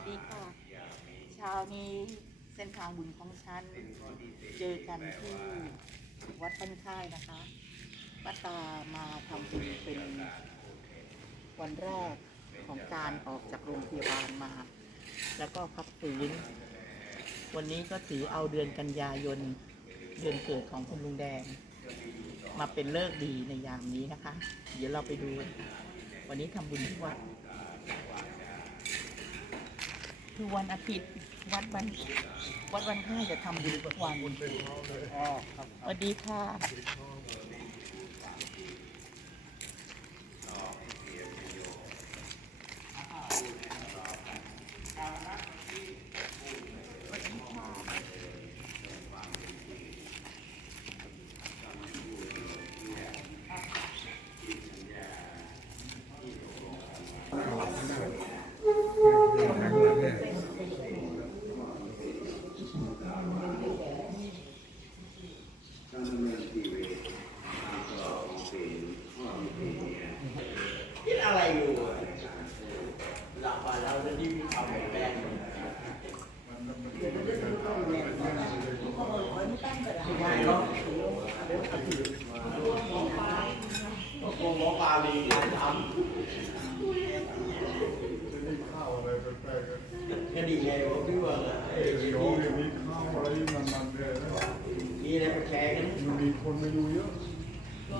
วัสดีค่ะ เช้านี้เส้นทางบุญของฉัน เจอกันที่วัดบ้านค่ายนะคะป้าตามาทำบุญเป็นวันแรกของการออกจากโรงพยาบาลมา แล้วก็พักฟื้น วันนี้ก็ถือเอาเดือนกันยายนเดือนเกิดของคุณลุงแดง มาเป็นเลิกดีในยามนี้นะคะ เดี๋ยวเราไปดู วันนี้ทำบุญที่วัด คือวันอาทิตย์วัดวันวัดวันค่ายจะทำบุญทุกวันสวัสดีค่ะ คิดอะไรอยู่อะหลับไปแล้วจะรีบทำแบบแรกไม่หรอกก็คงหมอปลาลีการท ข้าวอะไรแปลกๆกันำก็ดีไงวะพี่ว่าไอ้ เดี๋ ที่ ยวเดี๋ยวมีข้าวอะไรมันๆเนี่ยนะ นี่นะมาแชร์กัน มันมีคนมาดูเยอะย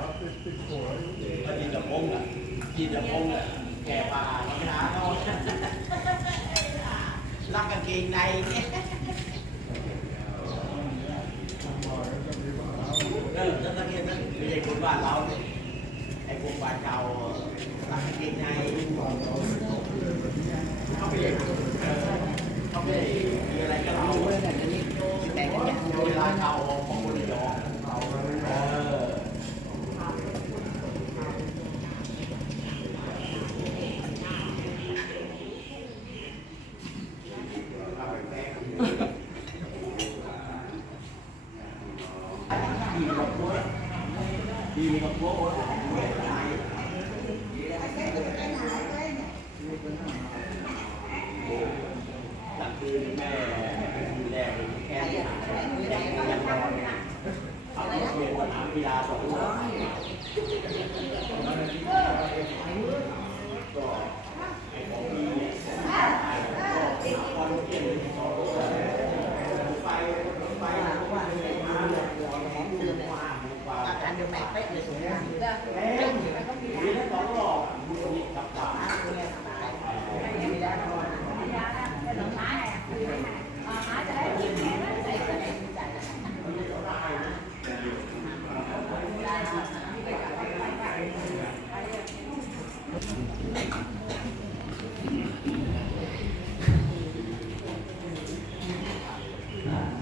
าติดติดหัว ก็กินกับพงอะกินกับพงอะ แก่ป่าธรรมดาเขารักกางเกงในเนี่ยบ่อยก็มีปัญหาเออแล้วตะเกียบนั่นไม่ใช่คนบ้านเราเนี่ยไอ้พวกบ้านเก่ารักกางเกงในบ้านเราเขาไม่ได้เขาไม่ได้มีอะไรกับเราแต่เนี่ยเวลาเขาของคนระยอง เอาอะไร เอ มา อดีกับพวกดีกับพวกโอ๊ตเวทไหน หลังคืนแม่ดูแลแค่ยังยังนอนเอาเรียนปัญหา กีฬาสองรอบก็ไอ้ของพี่เนี่ยก็พอเที่ยงไปไปว่ามาเลยของดูมาว่าการเดินแม่เป๊ะเลยสวยงามเอ๊ะมีทั้งสองรอบมีคนนี้กับตา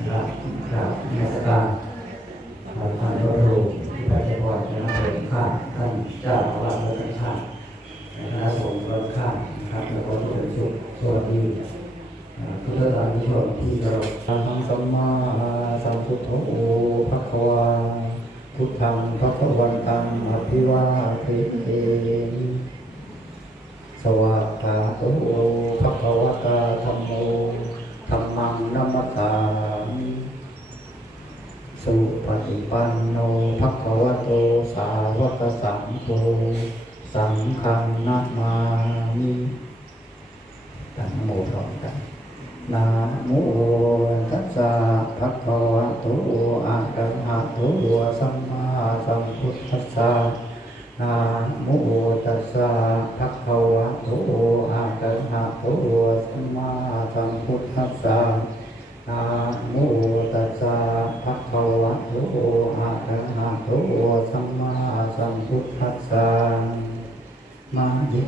ครับครับนมัสการท่านพระครูพระเจ้าพ่อเจ้าหน้าที่ข้าท่านเจ้าอาวาสวัดพระชาติคณะสงฆ์วัดข้านะครับแล้วก็ทุกท่านสวัสดีอ่าพุทธศาสนิกชนที่เคารพทาง สัมมาสัมพุทโธภะคะวาพุทธังภะคะวันตังอภิวาเทสวัสดาโตภะคะวะตาธรรมโมธรรมังนัมมัสสามิสุปฏิปันโน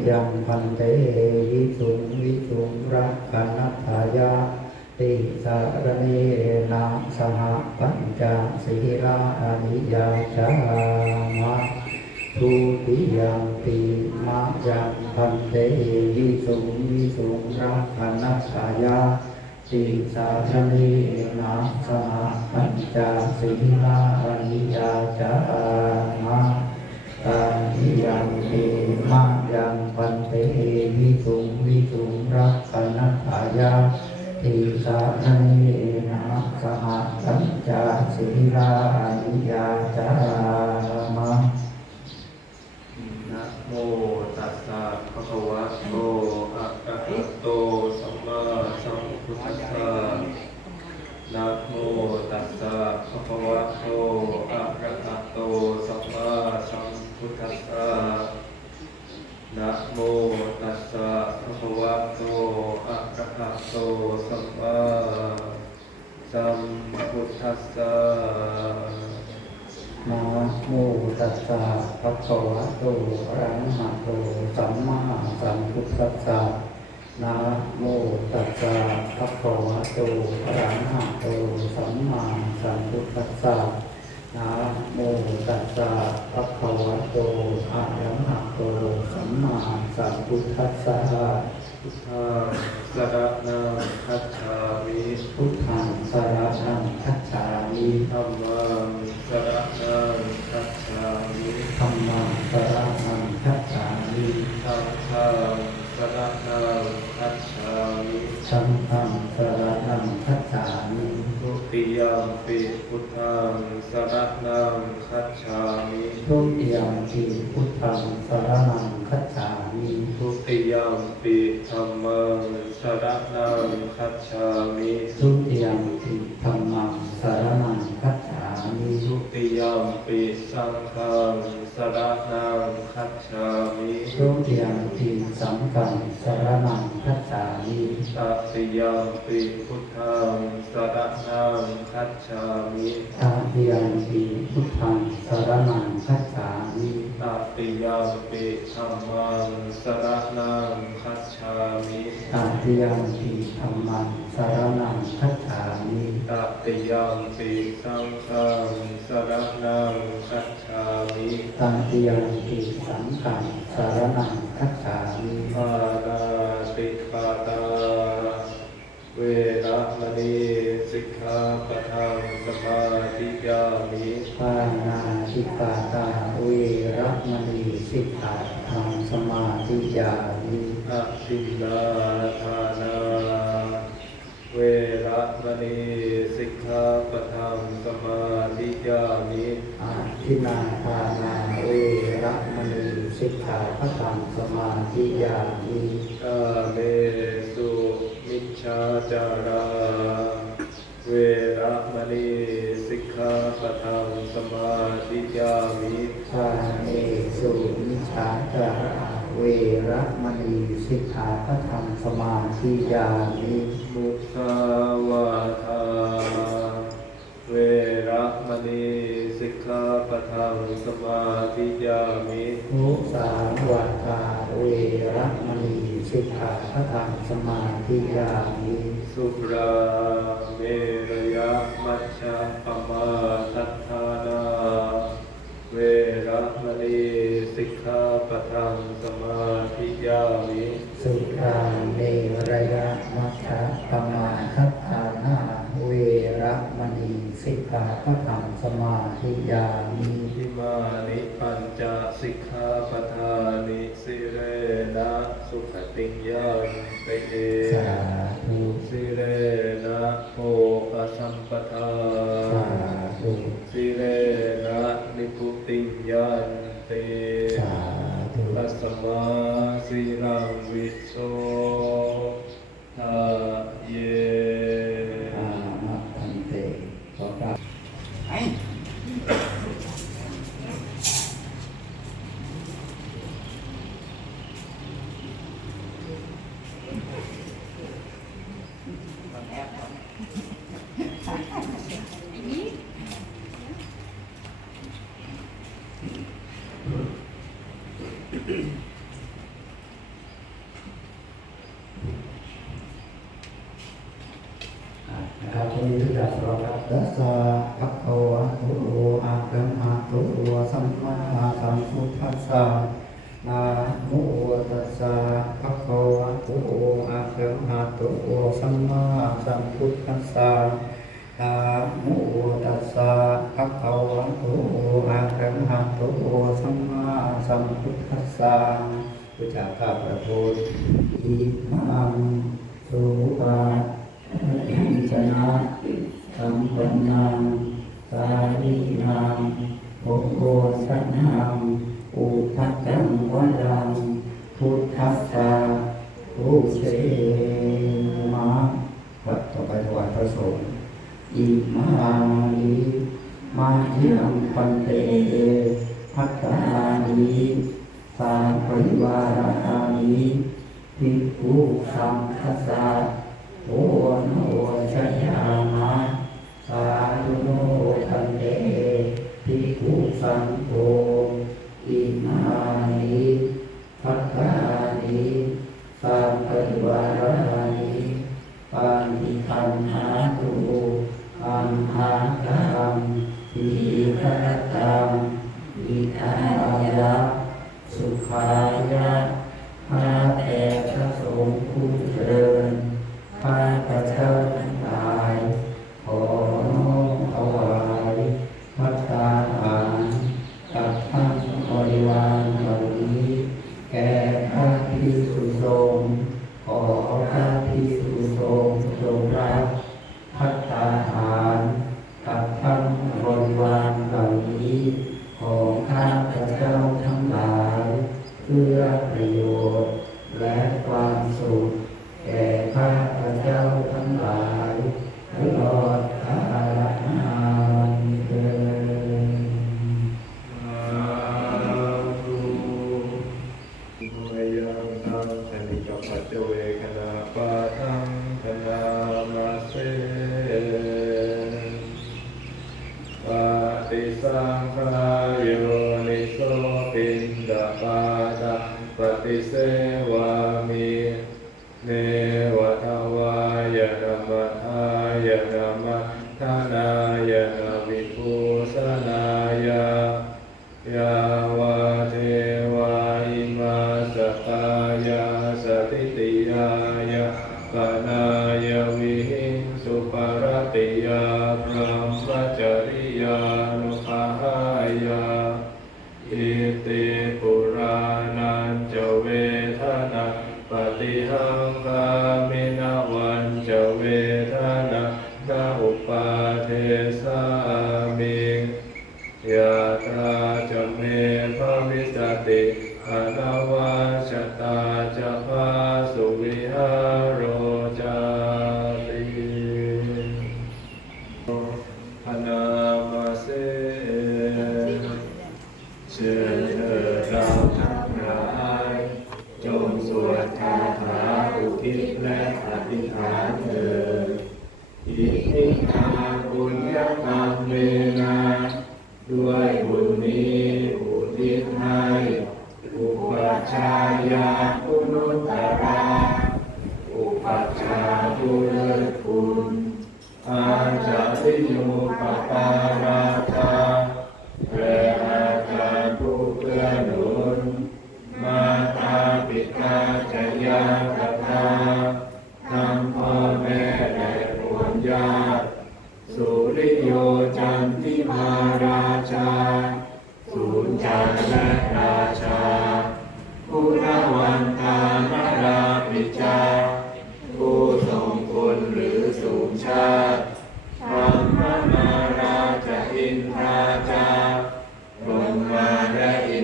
ยังพันเตวิสุงวิสุงรักขณัตถายาติสารเนนะสหปัญจศีลานิยาจามะทุติยังปิมายังพันเตวิสุงวิสุงรักขณัตถายาสิสาชนีนาสหปัญจสิลานิยาจามะตาายาทีสาเนนะสหสัญจาสีลานิยาจามะนะโมตัสสะภะคะวะโตอะระหะโตสัมมาสัมพุทธัสสะนะโมตัสสะภะคะวะโตอะระหะโตสัมมาสัมพุทธัสสะนะโมตัสสะภะคะวะโตอะระหะโตสัมมาสัมพุทธัสสะ นะโมตั สสะภะคะวะโตอะระหะโตสัมมาสัมพุทธัสสะนะโมตัสสะภะคะวะโตอะระหะโตสัมมาสัมพุทธัสสะนะโมตัสสะภะคะวะโตอะระหะโตสัมมาสัมพุทธัสสะพุทธังสรณังคัจฉามิพุทธังสรณังคัจฉามิธัมมังสรณังคัจฉามิ ธัมมังสรณังคัจฉามิ สังฆังสรณังคัจฉามิ สังฆังสรณังคัจฉามิ ทุติยมปิพุทธั งสรณังคัจฉามิทุติยมปิพุทธังสรณังคัจฉามิทุติยมปิธัมมังสรณังคัจฉามิทุติยมปิธัมมังสรณังคัจฉามิทุติยมปิสังฆังสรณังคัจฉามิทุติยมปิสังฆังสรณังคัจฉามิ ตติยมปิพุทธังสรณังคัจฉามิตาติยมปิพุทธังสรณังคัจฉามิตติยมปิธัมมังสรณังคัจฉามิตาติยมปิธัมมังสรณังคัจฉามิตติยมปิสังฆังสรณังคัจฉามิตาติยมปิสังฆังสรณังคัจฉามิปานา ติปาตาเวระมณีสิกขาปะทังสมาธิยามิปานาติปาตาเวระมณีสิกขาทางสมาธิยามิอะตินนาทานาเวระมณีสิกขาปะทังสมาธิยามิอาทินาทานาเวระมณี สิกขาพระธรรมสมาธิยามิกาเมสุมิชฌาจาราเวระมณีสิกขาปะทังสมาธิยามิชาเมสุนิชาจาราเวระมณีสิกขาพระธรรมสมาธิยามิมุ สิกขาพระธรรมสมาธิยามิสุราเมรยะมัชฌะปมาทัฏฐานา เวระมณีสิกขาปะทังสมาธิยามิสุราเมระยะมัชฌะปมาทัฏฐานา เวระมณีสิกขาพระธรรมสมาธิยามิทิมานิปัญจสิกขาปทานิสิเรนะ สุขติ นะครับช่งนี้ทุกอย่างรองรับดัสสะภะคะวะโออะระหะโอสัมมาสัมพุทธัสสะนะโมตัสสะภะคะวะโตอะระหะโตสัมมาสัมพุทธัสสะนะโมตัสสะภะคะวะโตอะระหะโตสัมมาสัมพุทธัสสะพุทธาข้าพระพุทธิมังสุปา ทิจนะสัมปนังสาลินังโอโกสันหังอุทัตังวลังพุทัสสะผู้เชมะครับต่อไปถวาระสงอิมาลีมาเยี่ยมคันเตพัตตาลีสาปิวารานีภิกขุสังฆสา Oh, I know.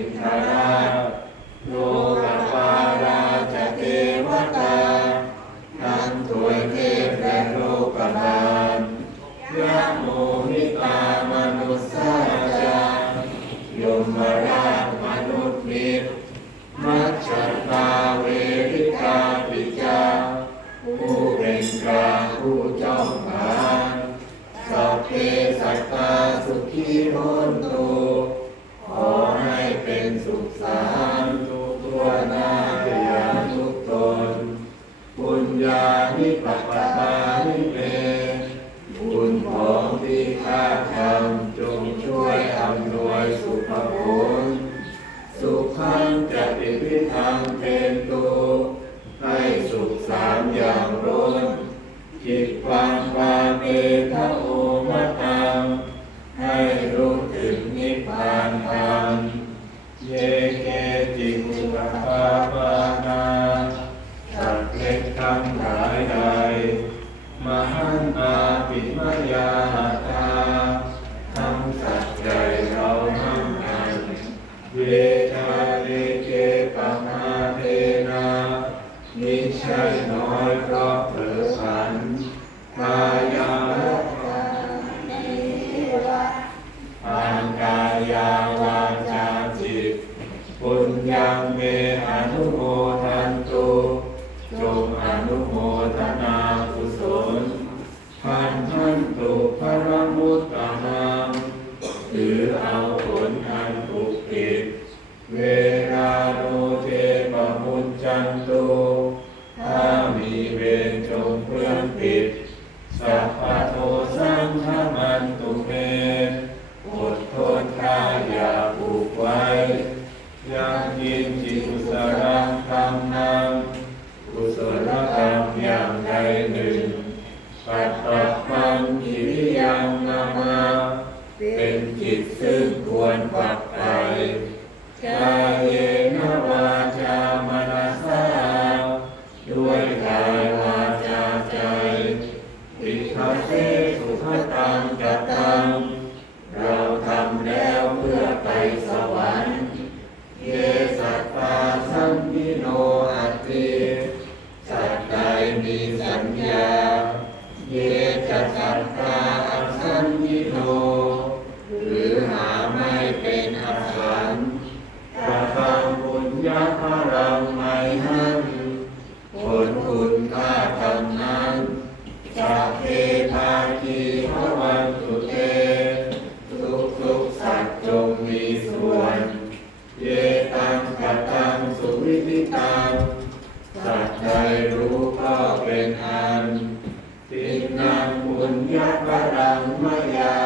Amen. Amen. เยจะจัตตาอัสันยิโน หรือหาไม่เป็นอาสันตะตังบุญญาพลังไม่หันผลคุณค่ากำนั้นจะเพทาคีพระวันตุเตทุกทุกสัตว์จงมีส่วน เยตังกตังสุวิมิตังสัตว์ใดรู้ก็เป็นอัน พระรังมยา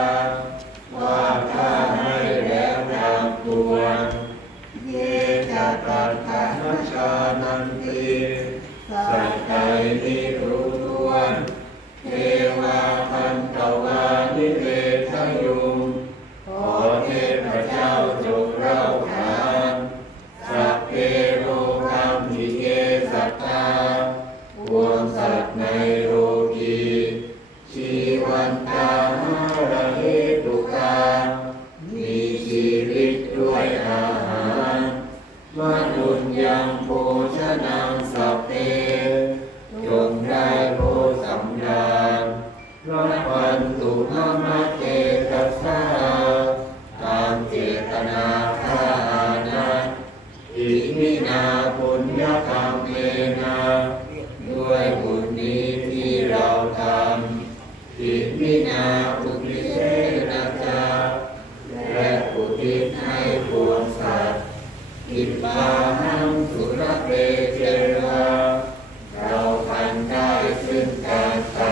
ว่าข้าให้แล้วนางควเยจะตัดฐานชาณีสัตใจนิรู้ทวนเทวาพันตวานิ and.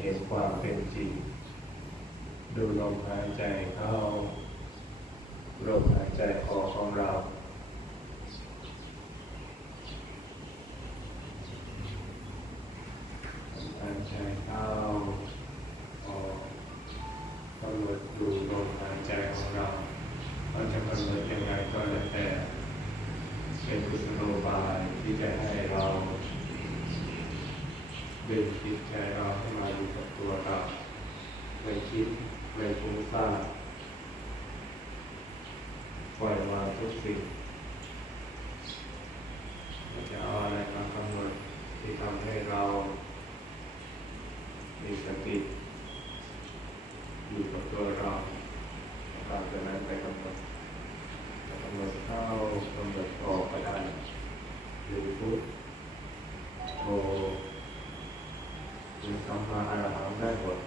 เห็นความเป็นจริง ดูลมหายใจเข้าลมหายใจออกของเรา หายใจเข้าออก กำหนดดูลมหายใจของเราเราจะกำหนดยังไงก็แล้วแต่เป็นกุศโลบายที่จะให้เราดึงจิตใจเราให้มาอยู่กับตัวเราไม่คิดไม่ฟุ้งซ่านปล่อยวางทุกสิ่งเราจะเอาอะไรมากำหนดที่ทำให้เรา มีสติ อยู่กับตัวเราหลังจากนั้นไปกำหนดกำหนดเข้ากำหนดออกก็ได้หรือพุทโธหรือสัมมาอรหังได้หมด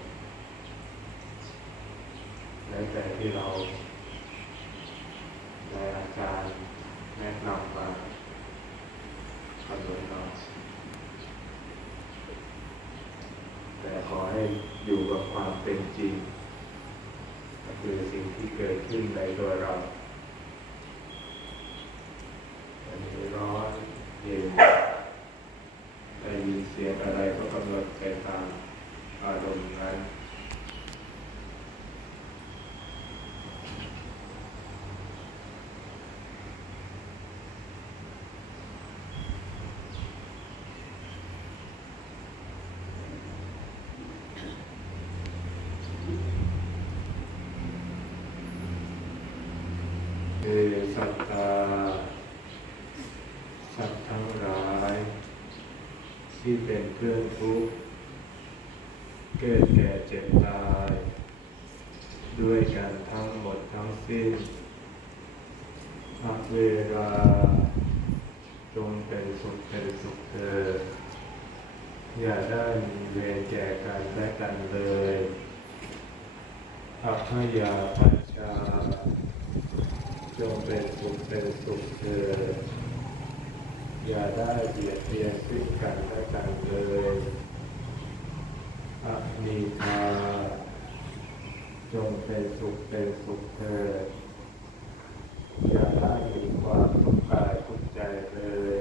แล้วแต่ที่เราได้อาจารย์แนะนำมากำหนดเรา แต่ขอให้อยู่กับความเป็นจริงก็คือสิ่งที่เกิดขึ้นในตัวเราอันนี้ร้อนเย็นได้ยินเสียงอะไรก็กำหนดไปตามอารมณ์นั้นคือสัตตาสัตว์ทั้งหลาย ที่ เครื่องทุกข์เกิดแก่เจ็บตาย ด้วยกันทั้งหมดทั้งสิ้นพักเวลาจงเป็นสุขเป็นสุขเถิดอย่าได้มีเวรแก่กันและกันเลยอัพยาปัญชาจงเป็นสุขเป็นสุขเถิดอย่าได้เบียดเบียนซึ่งกันและกันเลยอะนีทาจง เป็นสุขเป็นสุขเถิดอย่าได้มีความทุกข์กายทุกข์ใจเลย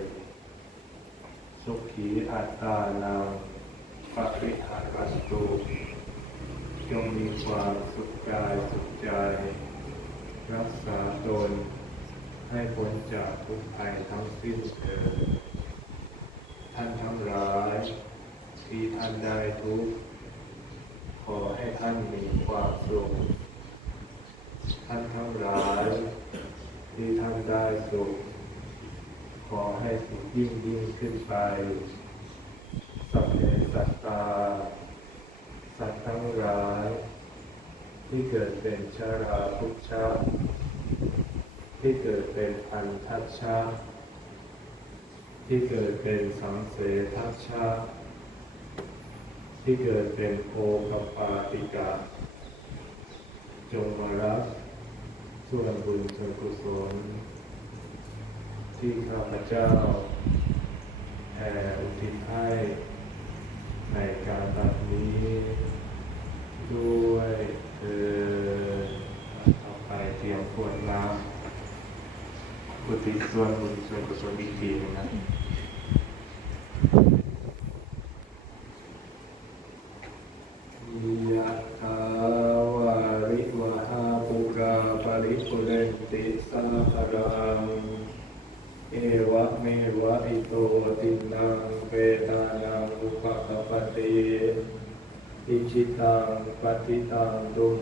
สุขีอัตตานังปริหารัสตุจงมีความสุขกายสุขใจ รักษาตนให้พ้นจากทุกภัยทั้งสิ้นเถิดท่านทั้งหลายที่ท่านได้ทุกข์ขอให้ท่านมีความสุข ท่านทั้งหลายที่ท่านได้สุข ขอให้สุข ยิ่งยิ่งขึ้นไปสัพเพสัตตา สัตว์ทั้งหลาย ที่เกิดเป็นชาราภุชาที่เกิดเป็นพันทัชชาที่เกิดเป็นสังเสทัชชาที่เกิดเป็นโอกัปปาติกา จงมารับส่วนบุญส่วนกุศล ที่ข้าพเจ้าแผ่อุทิศให้ในการตัดนี้ด้วยเออต่อไปเตรียมขวดน้ำกุฏิส่วนบุญส่วนกุศลอีกทีหนึงนะ อิชิตังปฏิตังตุม